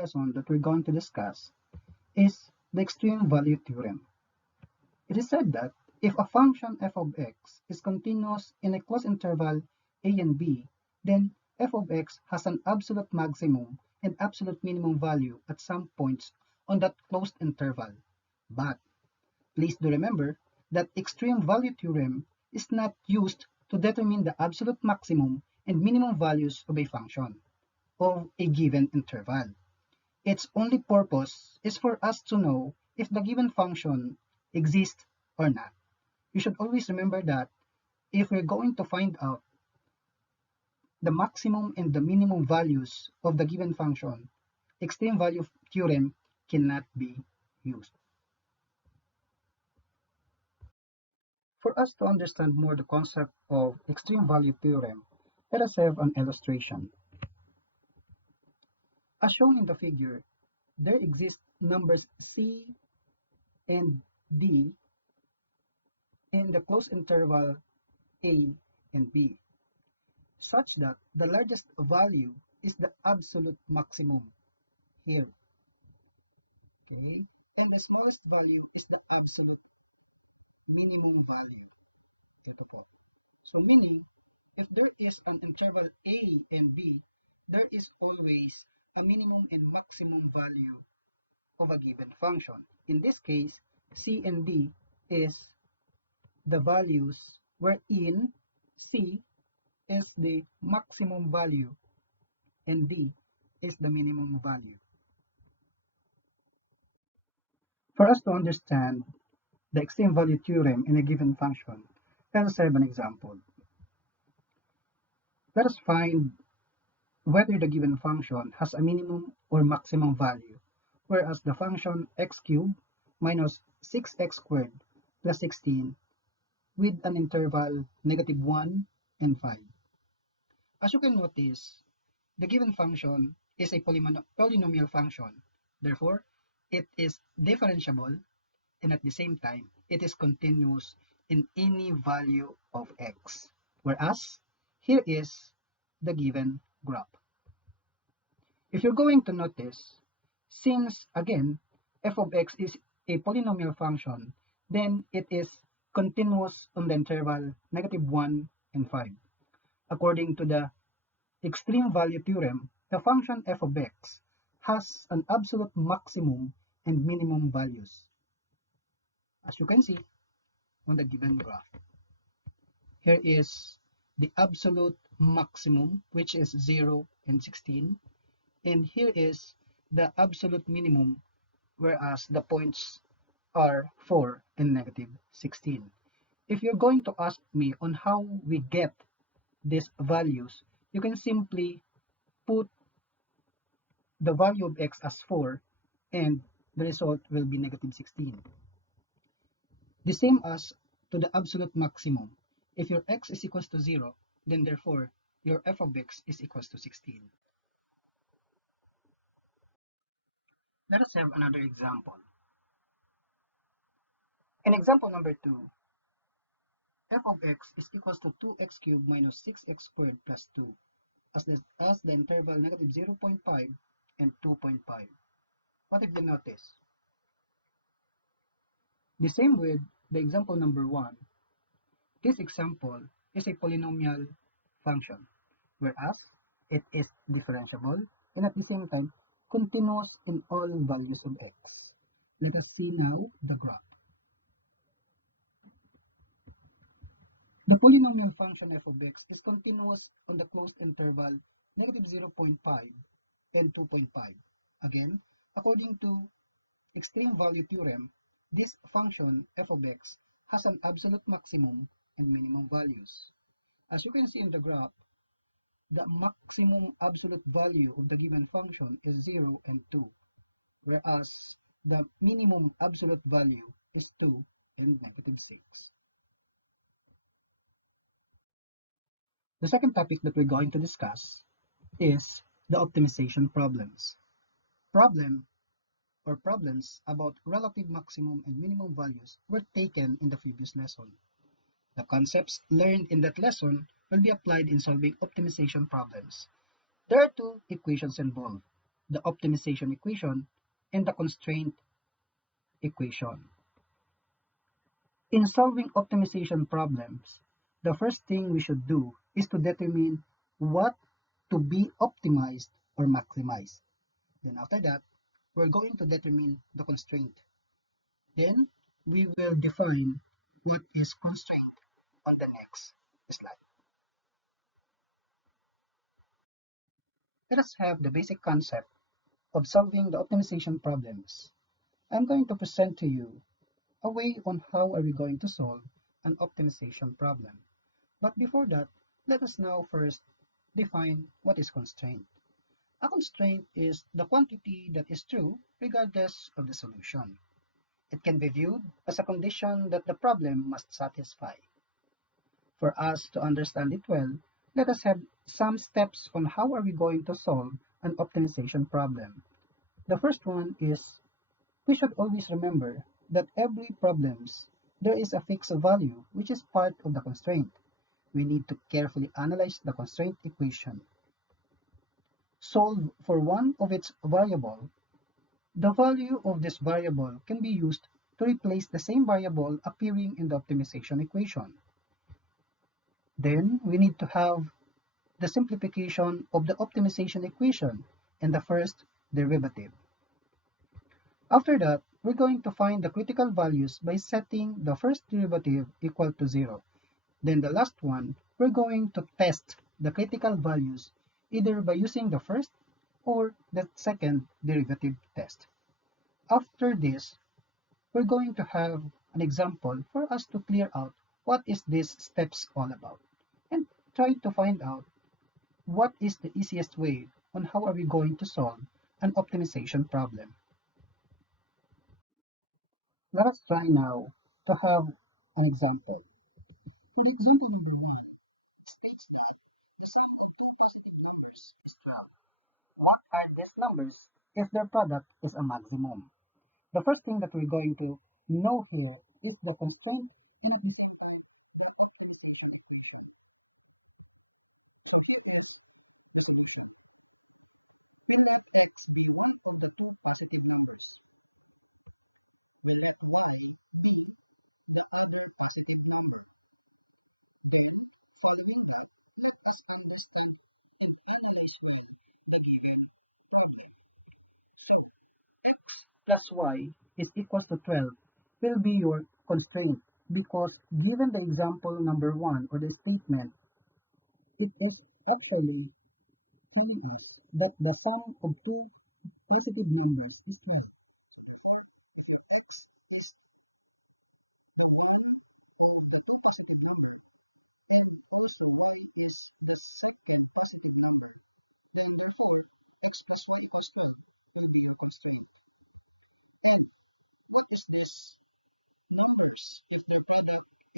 lesson that we're going to discuss is the extreme value theorem. It is said that if a function f of x is continuous in a closed interval a and b, then f of x has an absolute maximum and absolute minimum value at some points on that closed interval. But please do remember that extreme value theorem is not used to determine the absolute maximum and minimum values of a function of a given interval. Its only purpose is for us to know if the given function exists or not. You should always remember that if we're going to find out the maximum and the minimum values of the given function, extreme value theorem cannot be used. For us to understand more the concept of extreme value theorem, let us have an illustration. As shown in the figure, there exist numbers c and d in the closed interval a and b, such that the largest value is the absolute maximum here, okay? And the smallest value is the absolute minimum value. Ito po. So meaning, if there is an interval a and b, there is always a minimum and maximum value of a given function. In this case, c and d is the values wherein c is the maximum value and d is the minimum value. For us to understand the extreme value theorem in a given function, let us have an example. Let us find whether the given function has a minimum or maximum value, whereas the function x cubed minus 6x squared plus 16 with an interval -1 and 5. As you can notice, the given function is a polynomial function. Therefore, it is differentiable, and at the same time, it is continuous in any value of x. Whereas, here is the given graph. If you're going to notice, since again, f of x is a polynomial function, then it is continuous on the interval -1 and 5. According to the extreme value theorem, the function f of x has an absolute maximum and minimum values, as you can see on the given graph. Here is the absolute maximum, which is 0 and 16, and here is the absolute minimum, whereas the points are 4 and -16. If you're going to ask me on how we get these values, you can simply put the value of x as 4 and the result will be -16. The same as to the absolute maximum. If your x is equals to 0, then therefore your f of x is equals to 16. Let us have another example. In example number 2, f of x is equals to 2x cubed minus 6x squared plus 2 as the interval -0.5 and 2.5. What if you notice? The same with the example number 1. This example is a polynomial function, whereas it is differentiable and at the same time continuous in all values of x. Let us see now the graph. The polynomial function f of x is continuous on the closed interval -0.5 and 2.5. Again, according to extreme value theorem, this function f of x has an absolute maximum and minimum values. As you can see in the graph, the maximum absolute value of the given function is 0 and 2, whereas the minimum absolute value is 2 and -6. The second topic that we're going to discuss is the optimization problems. Problems about relative maximum and minimum values were taken in the previous lesson. The concepts learned in that lesson will be applied in solving optimization problems. There are two equations involved. the optimization equation, and the constraint equation. In solving optimization problems, the first thing we should do is to determine what to be optimized or maximized. Then after that, we're going to determine the constraint. Then we will define what is constraint on the next slide. Let us have the basic concept of solving the optimization problems. I'm going to present to you a way on how are we going to solve an optimization problem. But before that, let us now first define what is constraint. A constraint is the quantity that is true regardless of the solution. It can be viewed as a condition that the problem must satisfy. For us to understand it well, let us have some steps on how are we going to solve an optimization problem. The first one is we should always remember that every problems there is a fixed value which is part of the constraint. We need to carefully analyze the constraint equation. Solve for one of its variable. The value of this variable can be used to replace the same variable appearing in the optimization equation. Then we need to have the simplification of the optimization equation and the first derivative. After that, we're going to find the critical values by setting the first derivative equal to 0. Then the last one, we're going to test the critical values either by using the first or the second derivative test. After this, we're going to have an example for us to clear out what is these steps all about and try to find out what is the easiest way on how are we going to solve an optimization problem. Let us try now to have an example. For the example number 1, it states that the sum of two positive numbers is 12. What are these numbers if their product is a maximum? The first thing that we're going to know here is the constraint. Plus y is equals to 12 will be your constraint because given the example number 1 or the statement, it is actually telling us that the sum of two positive numbers is 12.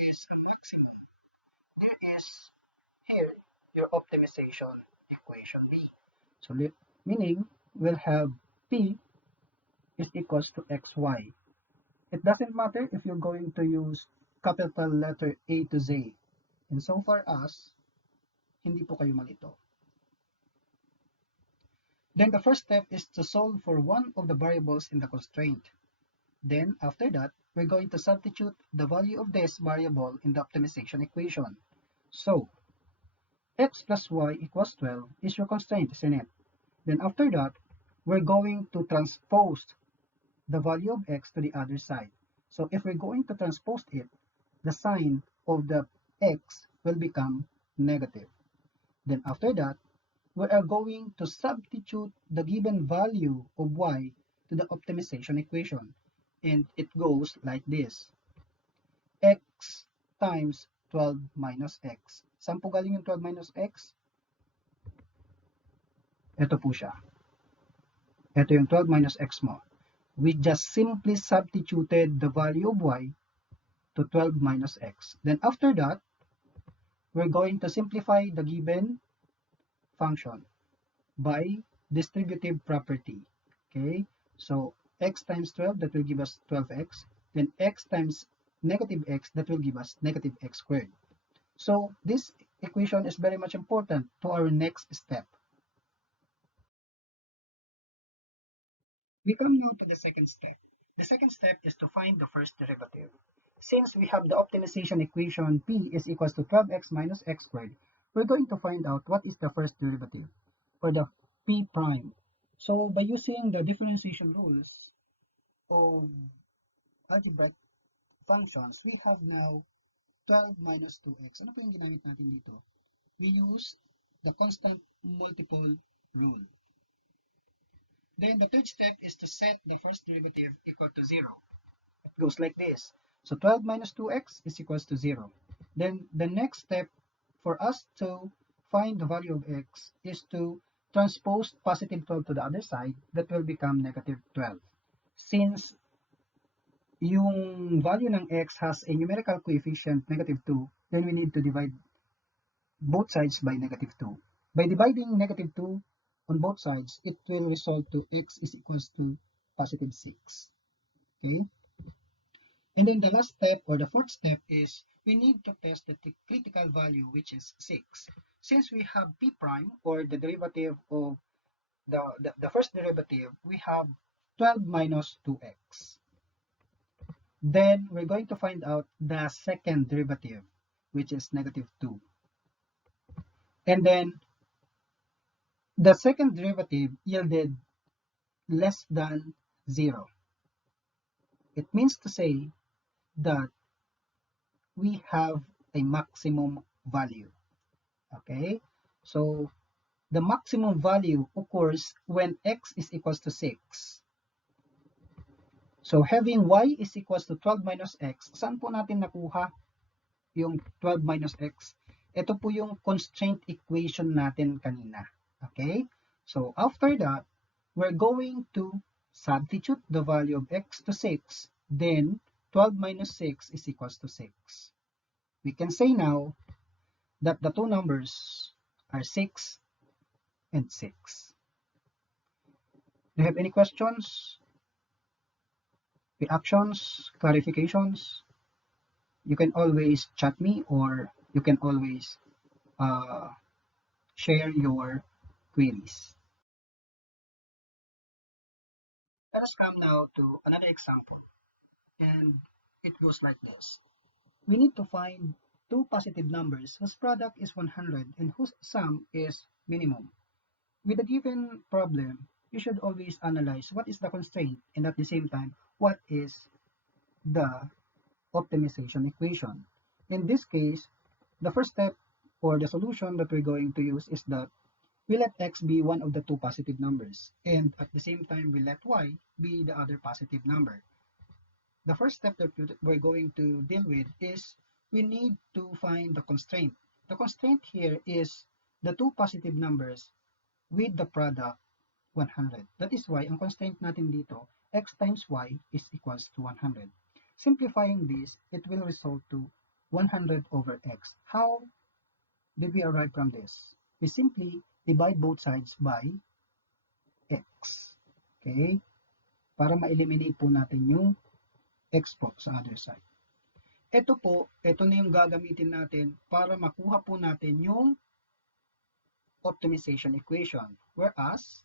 Is a maximum. That is here your optimization equation B. So meaning we'll have P is equals to xy. It doesn't matter if you're going to use capital letter A to Z. And so far as hindi po kayo malito. Then the first step is to solve for one of the variables in the constraint. Then after that, we're going to substitute the value of this variable in the optimization equation. So x plus y equals 12 is your constraint, isn't it? Then after that, we're going to transpose the value of x to the other side. So if we're going to transpose it, the sign of the x will become negative. Then after that, we are going to substitute the given value of y to the optimization equation. And it goes like this. X times 12 minus x. Saan po galing yung 12 minus x? Ito po siya. Ito yung 12 minus x mo. We just simply substituted the value of y to 12 minus x. Then after that, we're going to simplify the given function by distributive property. Okay, so x times 12, that will give us 12x. Then x times negative x, that will give us negative x squared. So this equation is very much important to our next step. We come now to the second step. The second step is to find the first derivative. Since we have the optimization equation p is equals to 12x minus x squared, we're going to find out what is the first derivative, or the p prime. So by using the differentiation rules of algebraic functions, we have now 12 minus 2x. Ano po yung ginamit natin dito? We use the constant multiple rule. Then the third step is to set the first derivative equal to 0. It goes like this. So 12 minus 2x is equals to 0. Then the next step for us to find the value of x is to transpose positive 12 to the other side. That will become negative 12. Since yung value ng x has a numerical coefficient negative 2, then we need to divide both sides by negative 2. By dividing negative 2 on both sides, it will result to x is equals to positive 6. Okay? And then the last step, or the fourth step, is we need to test the critical value, which is 6. Since we have p prime, or the derivative of the first derivative, we have 12 minus 2x. Then we're going to find out the second derivative, which is negative 2. And then the second derivative yielded less than 0. It means to say that we have a maximum value. Okay? So the maximum value occurs when x is equals to 6. So having y is equals to 12 minus x, saan po natin nakuha yung 12 minus x? Ito po yung constraint equation natin kanina. Okay? So after that, we're going to substitute the value of x to 6. Then 12 minus 6 is equals to 6. We can say now that the two numbers are 6 and 6. Do you have any questions, reactions, clarifications? You can always chat me, or you can always share your queries. Let us come now to another example, and it goes like this. We need to find two positive numbers whose product is 100 and whose sum is minimum. With a given problem, you should always analyze what is the constraint, and at the same time, what is the optimization equation. In this case, the first step, or the solution that we're going to use, is that we let x be one of the two positive numbers, and at the same time we let y be the other positive number. The first step that we're going to deal with is we need to find the constraint. The constraint here is the two positive numbers with the product 100. That is why ang constraint natin dito, x times y is equals to 100. Simplifying this, it will result to 100 over x. How did we arrive from this? We simply divide both sides by x. Okay? Para ma-eliminate po natin yung x po sa other side. Ito po, ito na yung gagamitin natin para makuha po natin yung optimization equation. Whereas,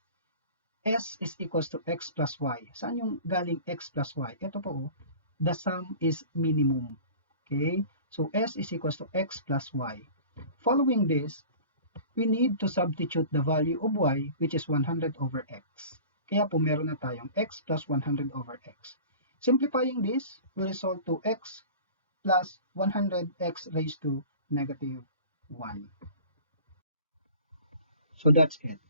s is equals to x plus y. Saan yung galing x plus y? Ito po, the sum is minimum. Okay? So, s is equals to x plus y. Following this, we need to substitute the value of y, which is 100 over x. Kaya po meron na tayong x plus 100 over x. Simplifying this will result to x plus 100x raised to negative 1. So that's it.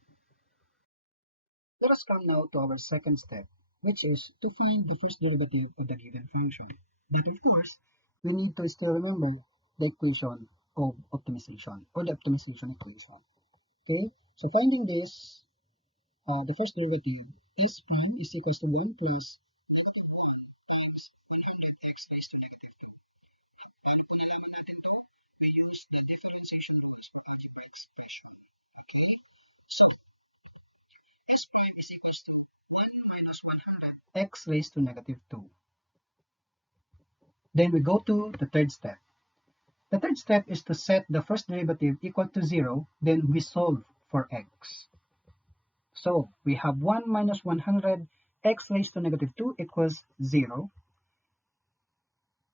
Let us come now to our second step, which is to find the first derivative of the given function. But of course, we need to still remember the equation of optimization, or the optimization equation. Okay, so finding this, the first derivative, s prime is equals to 1 plus times 100x raised to negative 2. Paano po nalaman natin to? We use the differentiation rules of algebraic expression. Okay, so s prime is equals to 1 minus 100x raised to negative 2. Then we go to the third step. The third step is to set the first derivative equal to 0, then we solve for x. So we have 1 minus 100 x raised to negative 2 equals 0,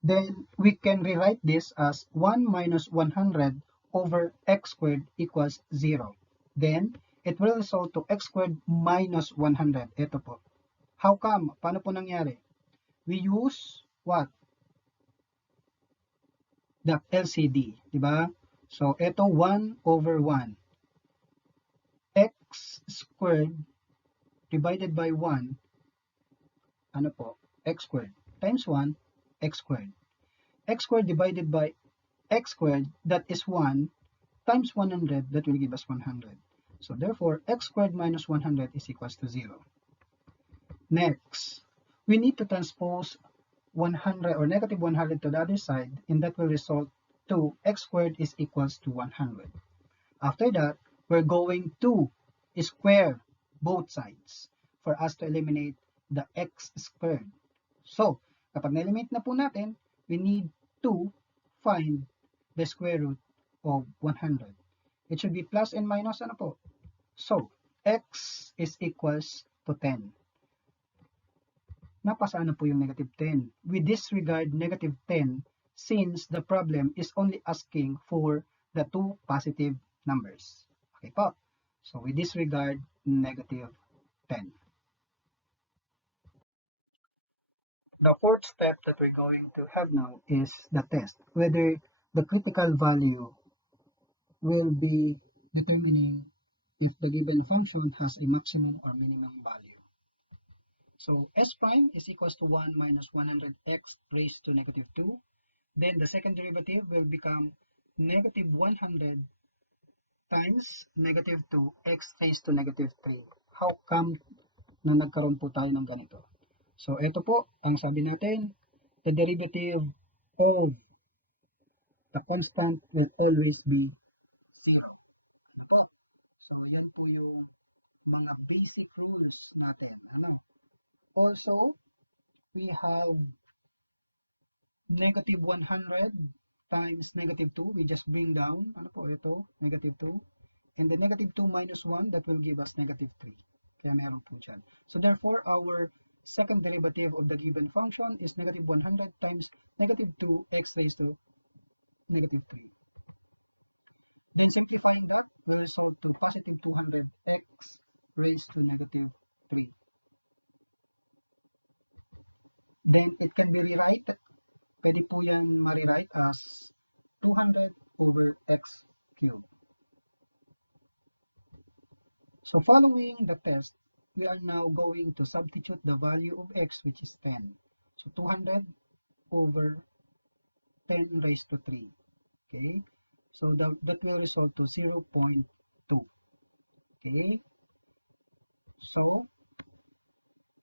then we can rewrite this as 1 minus 100 over x squared equals 0. Then, it will result to x squared minus 100. Ito po. How come? Paano po nangyari? We use what? The LCD, di ba? So, ito 1 over 1. X squared divided by 1, ano po? X squared times 1, x squared. X squared divided by x squared, that is 1, times 100, that will give us 100. So therefore, x squared minus 100 is equals to 0. Next, we need to transpose 100 or negative 100 to the other side, and that will result to x squared is equals to 100. After that, we're going to square both sides for us to eliminate the x squared. So, kapag na-eliminate na po natin, we need to find the square root of 100. It should be plus and minus, ano po? So, x is equals to 10. Napasaan na po yung negative 10. We disregard negative 10 since the problem is only asking for the two positive numbers. Okay po. So, we disregard negative 10. The fourth step that we're going to have now is the test, whether the critical value will be determining if the given function has a maximum or minimum value. So s prime is equals to 1 minus 100x raised to negative 2. Then the second derivative will become negative 100 times negative 2x raised to negative 3. How come na nagkaroon po tayo ng ganito? So ito po, ang sabi natin, the derivative of the constant will always be 0. Ano po? So yan po yung mga basic rules natin. Ano? Also, we have negative 100 times negative 2. We just bring down, ano po ito? Negative 2. And the negative 2 minus 1, that will give us negative 3. Kaya meron po dyan. So therefore, our second derivative of the given function is negative 100 times negative 2x raised to negative 3. Then simplifying that will result to positive 200x raised to negative 3. Then it can be rewrite. Pwede po yung ma-rewrite as 200 over x cubed. So following the test, we are now going to substitute the value of x, which is 10. So 200 over 10 raised to 3. Okay? So that will result to 0.2. Okay? So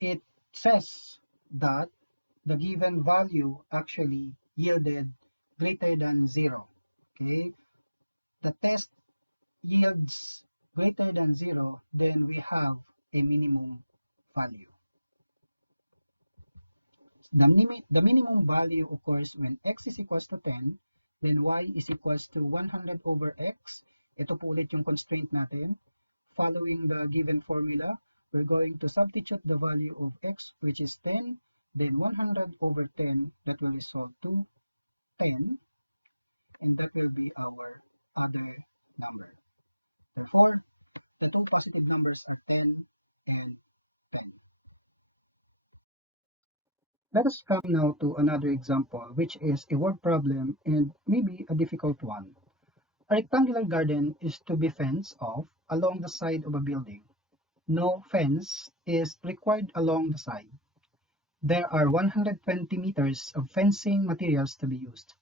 it says that the given value actually yielded greater than 0. Okay? The test yields greater than 0, then we have a minimum value. The minimum value occurs when x is equals to 10, then y is equals to 100 over x. Ito po ulit yung constraint natin. Following the given formula, we're going to substitute the value of x, which is 10, then 100 over 10, that will result to 10, and that will be our other number. Therefore, the two positive numbers are 10 and 10. Let us come now to another example, which is a word problem and maybe a difficult one. A rectangular garden is to be fenced off along the side of a building. No fence is required along the side. There are 120 meters of fencing materials to be used.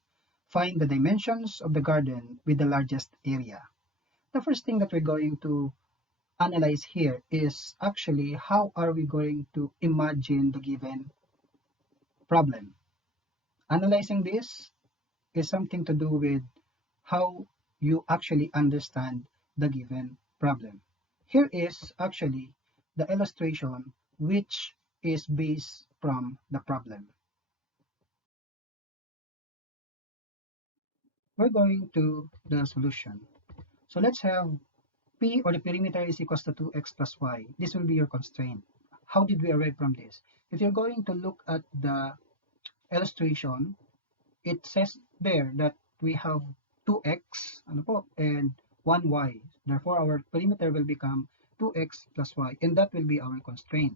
Find the dimensions of the garden with the largest area. The first thing that we're going to analyze here is actually how are we going to imagine the given problem. Analyzing this is something to do with how you actually understand the given problem. Here is actually the illustration which is based from the problem. We're going to the solution. So let's have P, or the perimeter, is equals to 2x plus y. This will be your constraint. how did we arrive from this? If you're going to look at the illustration, it says there that we have 2x ano po, and 1y. Therefore, our perimeter will become 2x plus y, and that will be our constraint.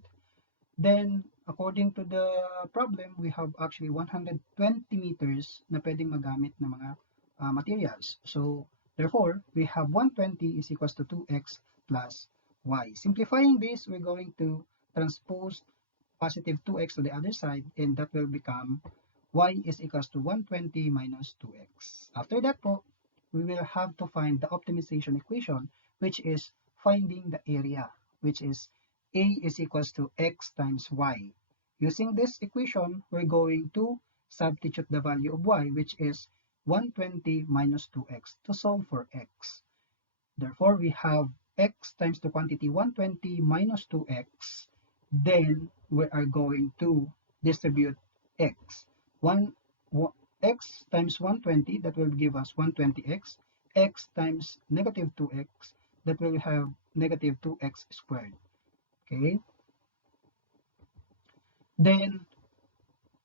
Then, according to the problem, we have actually 120 meters na pwedeng magamit na mga materials. So, therefore, we have 120 is equals to 2x plus y. Simplifying this, we're going to transpose positive 2x to the other side, and that will become y is equals to 120 minus 2x. After that po, we will have to find the optimization equation, which is finding the area, which is a is equals to x times y. Using this equation, we're going to substitute the value of y, which is 120 minus 2x to solve for x. Therefore, we have x times the quantity 120 minus 2x. Then, we are going to distribute x. X times 120, that will give us 120x. X times negative 2x, that will have negative 2x squared. Okay? Then,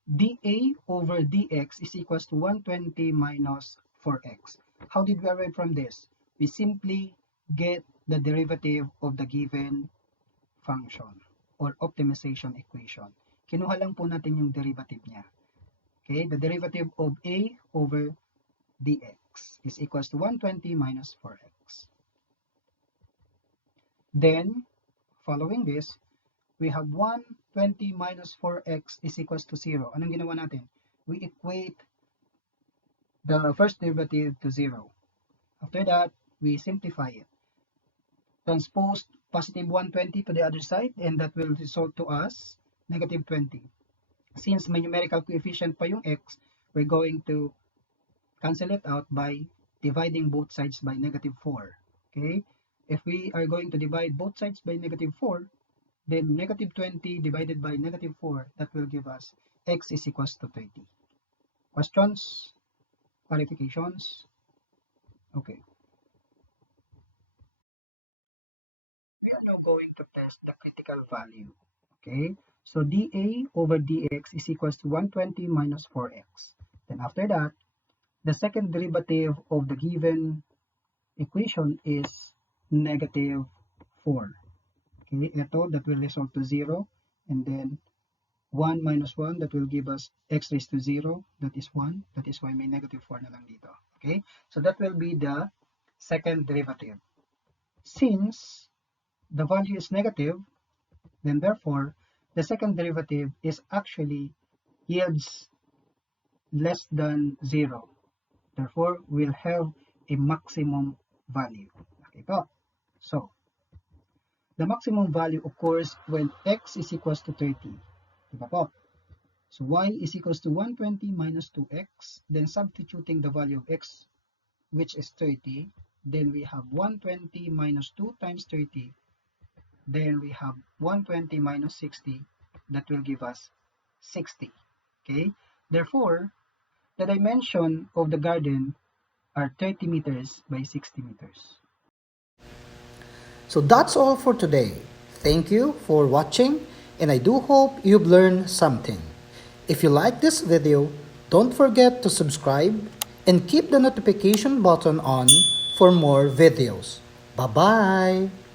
dA over dx is equals to 120 minus 4x. How did we arrive from this? We simply get the derivative of the given function or optimization equation. Kinuha lang po natin yung derivative niya. Okay, the derivative of a over dx is equals to 120 minus 4x. Then, following this, we have 120 minus 4x is equals to 0. Anong ginawa natin? We equate the first derivative to 0. After that, we simplify it. Transpose positive 120 to the other side, and that will result to us negative 20. Since may numerical coefficient pa yung x, we're going to cancel it out by dividing both sides by negative 4. Okay? If we are going to divide both sides by negative 4, then negative 20 divided by negative 4, that will give us x is equals to 30. Questions? Clarifications? Okay. We are now going to test the critical value. Okay? So dA over dx is equals to 120 minus 4x. Then after that, the second derivative of the given equation is negative 4. Okay, ito, that will result to 0. And then 1 minus 1, that will give us x raised to 0. That is 1. That is why may negative 4 na lang dito. Okay, so that will be the second derivative. Since the value is negative, then therefore, the second derivative is actually yields less than 0. Therefore, we'll have a maximum value. Okay po. So, the maximum value occurs when x is equals to 30. Diba po? So, y is equals to 120 minus 2x. Then, substituting the value of x, which is 30. Then, we have 120 minus 2 times 30. Then, we have 120 minus 60. That will give us 60. Okay? Therefore, the dimension of the garden are 30 meters by 60 meters. So that's all for today. Thank you for watching, and I do hope you've learned something. If you like this video, don't forget to subscribe and keep the notification button on for more videos. Bye-bye!